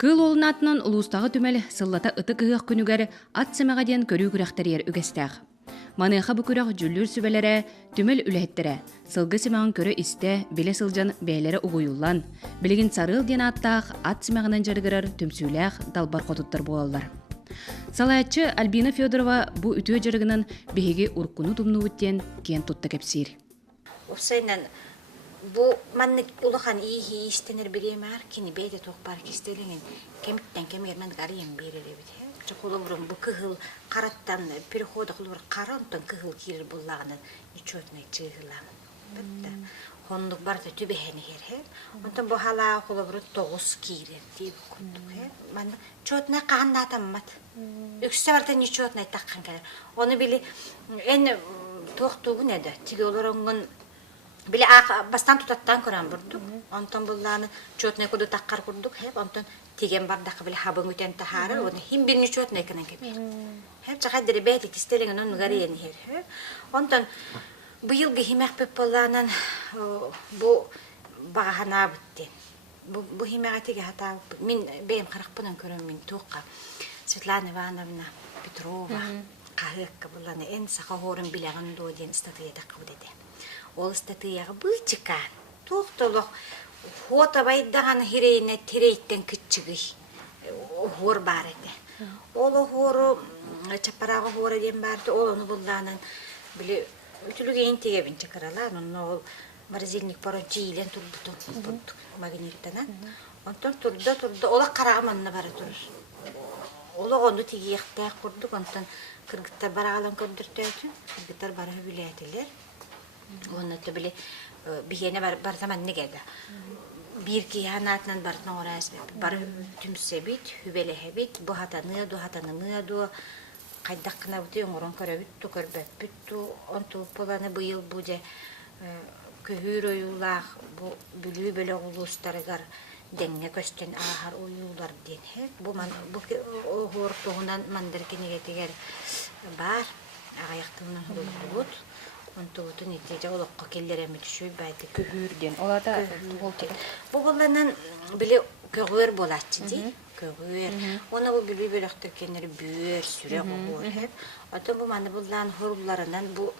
Кыл олынатынан улустағы түмел сыллата ыты кыгық күнігер ат сымаға ден көрүү күрәхтерер үгестәғ. Маныйха бу күрәх жүллүр сүбелері түмел үләттері, сылғы сымағын көрі исте біле сылжан бәйлері угуюллан, білігін сарыл ден аттақ ат сымағынан жарғырар түмсүләқ далбар қотыттыр болалар. Салаятчы Альбина Федорова бу үтіө жарғынан бігеге уркуну тумну үттен кен тұтты кепсир. Бу манны улахан ии истенер биремар кини бейде токпар кистелеген кемиттен кемермен гарыем береле бит. Чоколоврун бу кыгыл караттан переходы кылыр карантан кыгыл кирил буллаганы ничотный чыгылам. Битте. Хондук барда түбехени хер. Онтон бу хала коловрун 9 кирил дип кондук. Ман чотна кандатаммат. Үксө барда ничотный таккан келе. Оны били эн токтугу неде? Тиги олоронгон Били бастан тутаттан көрән бурдук. Онтон булланы чотны куду таккар курдук. Хеп онтон тиген бардакы били хабын үтен тахары. Оны хим бирни чотны экенен кепер. Хеп чака дербети кистелеген он гарыен хер. Онтон быйылгы химек пеп болланан бу багана биттен. Бу химега теге хата мин бем каракпынан көрөм мин туукка. Светлана Ивановна Петрова кахыкка булланы эн сака хорун билеген до ден статуяда кабдеде. Ол статуяга бычыка токтолок фото байдаган хирейне терейттен кичиги хор бар эди. Ол хору чапарага хора ден барды. Ол ону булданан били үтүлүгө интеге бин чакыралар. Ол морозильник порон чийлен турду магниттен. Онтон турду ола карагаманна бара тур. Ол онду тиги якта курдук. Онтон кыргыттар барагалан көрдүртөтүн. Кыргыттар бара билетилер. Onu da bile bir yene var zaman ne geldi? Bir ki hanatnan bartna orası bar tüm sebit hübele hebit bu hatanı do kaydakna bu yongorun karabit to karbet bittu onto polana bu yıl bu de köhür oyular bu bülü böyle uluslararası denge kösten ahar oyular den he bu man bu hor tohunan mandarkine geteger bar ayaklarından hurut Онтуутун итеже олокко келлереме түшүй байды көһүрден. Олада болти. Бу боланан биле көгөр болачы ди. Көгөр. Оны бу биле белектер кенер бүйөр сүрө гоор. Ата бу маны булдан хорларынан бу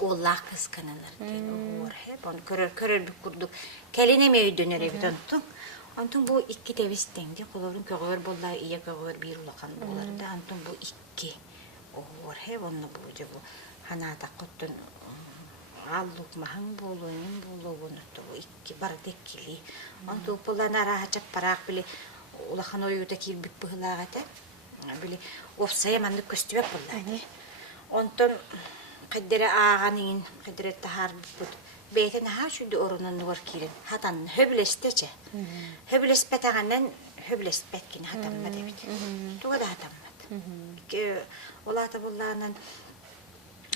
оллак кысканалар ген гоор. Он көрөр курдук. Келине мөйдөнөр битонту. Антон бу икки тебистен ди колорун көгөр болла ия көгөр бир улакан буларда. Антон бу икки гоор. Онны бу же бу Hanata kottun alluk mahan bulunin bulunuttu ikki bardekili. Ontu polana rahat parak bile ulahan oyuda kilbik bıhlağata bile ofsaya mandık köstübe pollani. Onton kaddere ağanin kaddere tahar bud beyten ha şudu orunan var kirin hatan höblesteçe. Höblespetaganen höblespetkin hatamma debit. Tuğada hatammat. Ki olata bullanan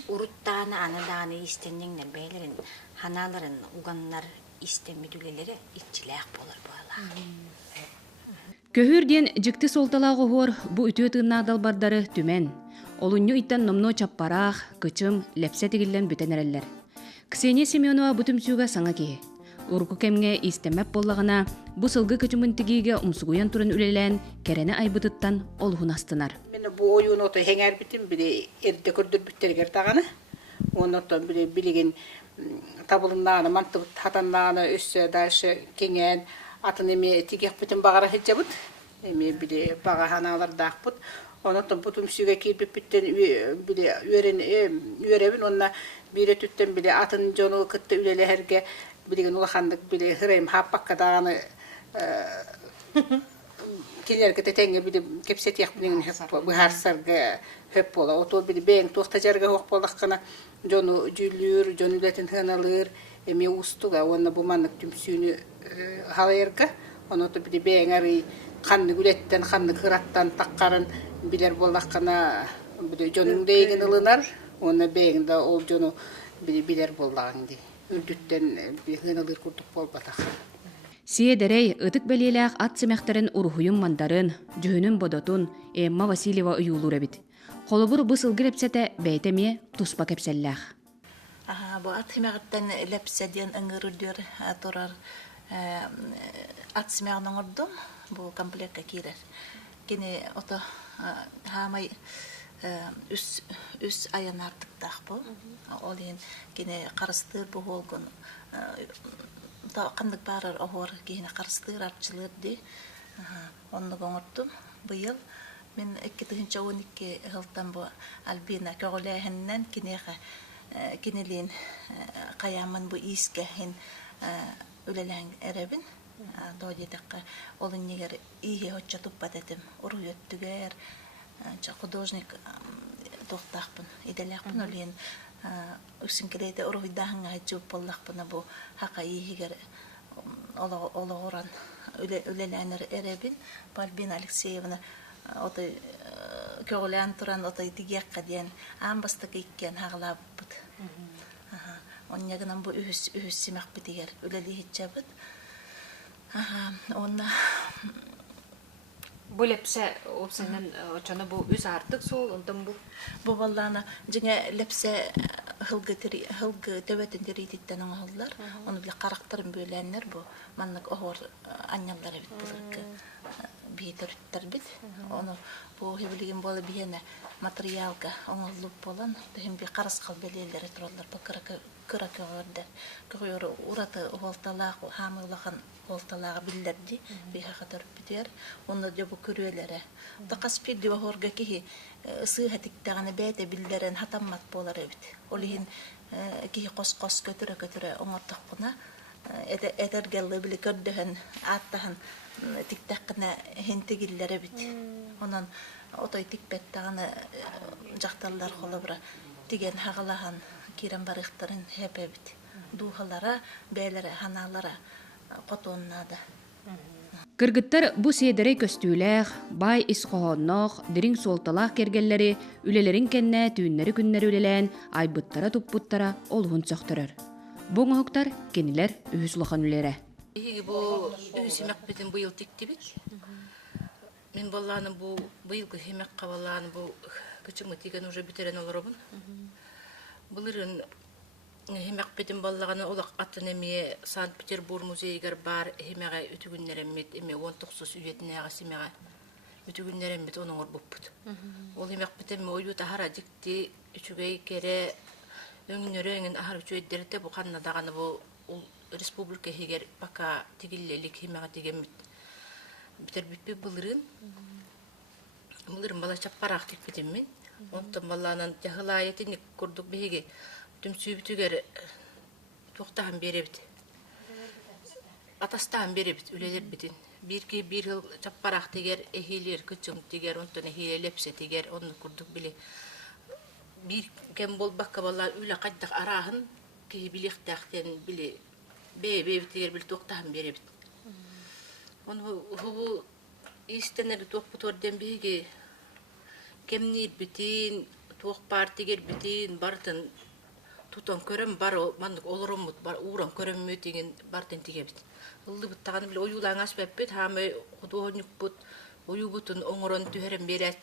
Uruttağını anadağını istendiğinde beylerin, hanaların, uganlar istemidüleleri iççileğ bolur bu ala. Köhürden jikti soltalagı hor bu ütüö tığına dalbardары tümen. Olunyu itten nomno çapparaq, kıçım, lepse tigillen bütenereller. Ksenia Semyonova bu tümsüge sana ki. Urgu kemge istemep bollağına bu sılgı kıçımın tigige umsuguyan turun ülelen kerene aybıtıttan olhun astınar. Bu oyun otu henger bitim bile erde kördür bütterger tağını. Ondan bile bilgin tabılından mantık hatandan üstü daşı kengen atın emi tigek bitim bağara hecabut. Emi bile bağa hanalar dağput. Ondan butum süge kirpip bitten bile öğrevin onna bire tütten bile atın jonu kıttı ülele herge bilgin ulakandık bile hırayım hapakka dağını Kiler kete tenge bile kepset yakbinin bu harsarga hep bola. Oto bile ben tohtajarga hoq bolakana jonu jüllür, jonu letin hınalır, emi ustuga onna bu manlık tümsüünü halayırga. Onu to bile ben arı kanlı gületten, kanlı kırattan takkarın biler bolakana bile jonun değgin ılınar. Onna ben de ol jonu bile biler bolağın di. Ürdütten bir hınalır kurduk bol batak. Сиедерей ытык белеләк ат сымяқтарын урхуйын мандарын, жүхінін бодотун Эмма Васильева үйулур эбит. Қолыбыр бысылгы лепсете бәйтеме туспа кепселләқ. Bu at sımyaqtan lepsedен ыңырыдыр, aturар at sımyaqdan ordum. бу комплектка кирер. Кини ото хамай үс аян артыктак бу. Ол ен кини карыстыр бу болгон та кандык барар огор кини карыстыр арчылыр ди. Онны гоңорттум быйыл мен 2012 жылдан бу Альбина көгөлөһүннән кинелин каямын бу искехин үлеләң эребин додитакка олон нигер ие очча туппатетим уруйөттүгер художник тохтакпын иделякпын олен үсүнкелейде уруйдахыңа жуп боллакпына бу хака иигер ологоран үлеләнер эребин Альбина Алексеевна отой көгөлән туран отой тигекка ден амбастык иккен хаглабыт. Оннягынан бу үс симак битигер үлели хитчабыт. Онна Бу лепсе опсенен очоно бу үз артык сол онтон бу баллана жиңе лепсе хылгы төбөтүн дирититтен оңоллар. Оны биле карактарын бөлөннөр бу маннык огор аньяллар бит булыркы. Битөрттөр бит. Оны бу хебилигин болу бияне материалга оңоллуп болан, дем би караскал белелери туралар бу кыракырда. Көгөр ураты волталак, хамылаган волталага билдерди. Би хакатыр битер. Оны да бу көрөлөрө. Такас пидди огорга ки сыйхатиктаганы бете билдерен хатаммат болар бит. Олин ки кос көтөрө оңортокуна этергелли биле көрдөһөн аттаһын тиктаккына хентигиллери бит. Онан отой тикпеттаганы жакталлар холобра тиген хагалахан кирен барыктарын хепебит. Духалара, бээлери, ханалара котоннада. Кыргыттар бу седерей көстүүлэх, бай исхооннох, дирин солталах кергелleri, үлелерин кенне түүннери күннери үлелен, айбыттара туппуттара олғын соқтырыр. Боңоқтар кенилер үхіслохан үлері. Бу үсімек бетін бұйыл тектебек. Мен балланы бу бұйылғы хемек қабаланы бу күчіңі теген уже бітерен оларабын. Бұлырын хемек бетін баллағаны олақ атын әме Санкт-Петербург музейгер бар хемеға үтігіннер әмет, әме 19 үйетінеға семеға үтігіннер әмет оның ор бұппыд. Ол хемек бетін ойу тахара дикті үтігей кере өңінері өңін ахар үтігейдерді бұ қаннадағаны бұл республика хегер пока тигиллелик хемеға тегемет. Бітер бітпе бұлырын бала чаппарақ тек бітеммен. Онтан баланан жағылайетін көрдік бейге түмсүй бітігер тоқтағын беребіт. Атастағын беребіт, үлелер бітін. Бірге бір жыл чаппарақ тегер, эхилер күтсің тегер, онтан эхилер лепсе тегер, оны көрдік біле. Bir kem bol bakka balla üle qaddak arahın ki biliktakten bile be bitiger bil toqtahın berebit. Onu bu istener toqputordem bege kemni bitin toq partiger bitin bartın tutan körem bar mandık olurumut bar uran körem mötingen bartın tigebit. Ildı buttağını bile oyulan asbepbet hamı xudoğunuk but oyubutun oңорон tüherem beret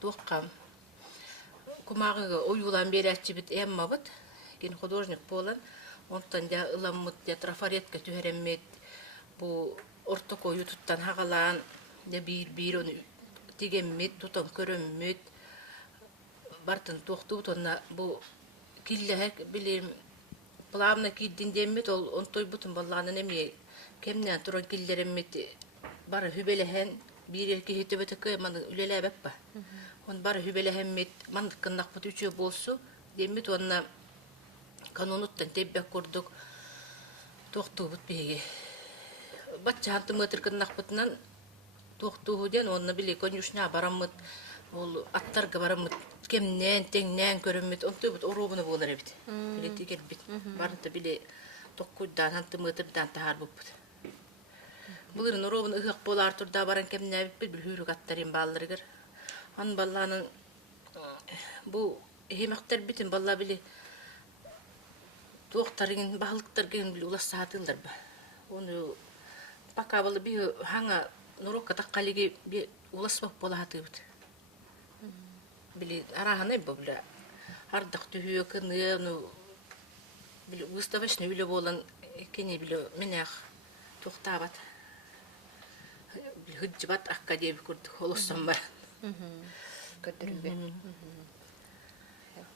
toqqam. Kumağıga oyulan beretçibit emmabıt. Ken художник болан. Ondan ja ılammıt ja trafaretka tüheremmet. Bu orta koyu tuttan hagalan ja bir onu tigemmet tutan körömmet. Bartın toxtut onna bu killehek bilim plamna kiddin demmet ol ontoy butun ballanın emye kemnen turan killeremmet bar hübelehen bir erki hitebete kıymanı ülele beppa. On bar hübelehemmet mandıkkınnak bu tüçü bolsu demmet onna kanunuttan tebbek kurduk toxtu but bege. Batça hantı mıtırkınnak butnan toxtu den onna bile konuşna barammet ol attarga barammet kemnen tengnen körümmet ontoy but orubunu bolar ebit. Bile tiger bit. Barında bile tokkuydan hantı mıtırdan tahar buput. Bulurun orubunu ıhık bolar turda baran kemnen bit bil hürük attarin ballarıgır. An ballanın bu hemekter bitin balla bile toqtarın bahlıktar gen bile ulas saatıldır ba. Onu pakabalı bir hanga norokka taqqaligi bir ulasmak bola hatıbıt. Bile arahana bile hardak tühüye kını onu bile ustavashne bile bolan kene bile menak toqtabat. хыджыбат акка деп курдук холостон бар.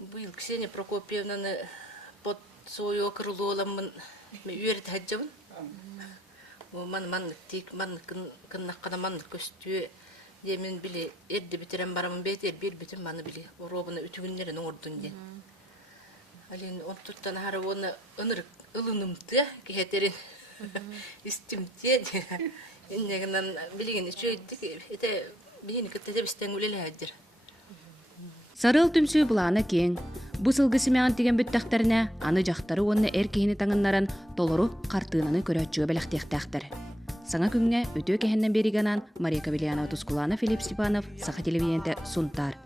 Быйыл Ксения Прокопьевнаны под свое крыло ламын үйрет хаджабын. Ман тик ман кыннаккана ман көстүе демен биле эрди битерен барамын бетер бир битен маны биле робуна үтүгүннерин ордун де. Алин онтуттан хары оны ынырык ылынымты кехетерин истимте иннегенен билеген үчөйдик эте бини кытта бистен үлеле хаджыр. Сарыл түмсүү булааны кең. Бу сылгысы меған тиген бүттәхтеріне аны жақтары онны эр кейіні таңыннарын толору қартыынаны көрәтчігі бәліқтектәқтір. Саңа күнге өтө кәхеннен берігенан Мария Кавельянова Тускулана, Филипп Степанов, Саха телевидениеті Сунтар.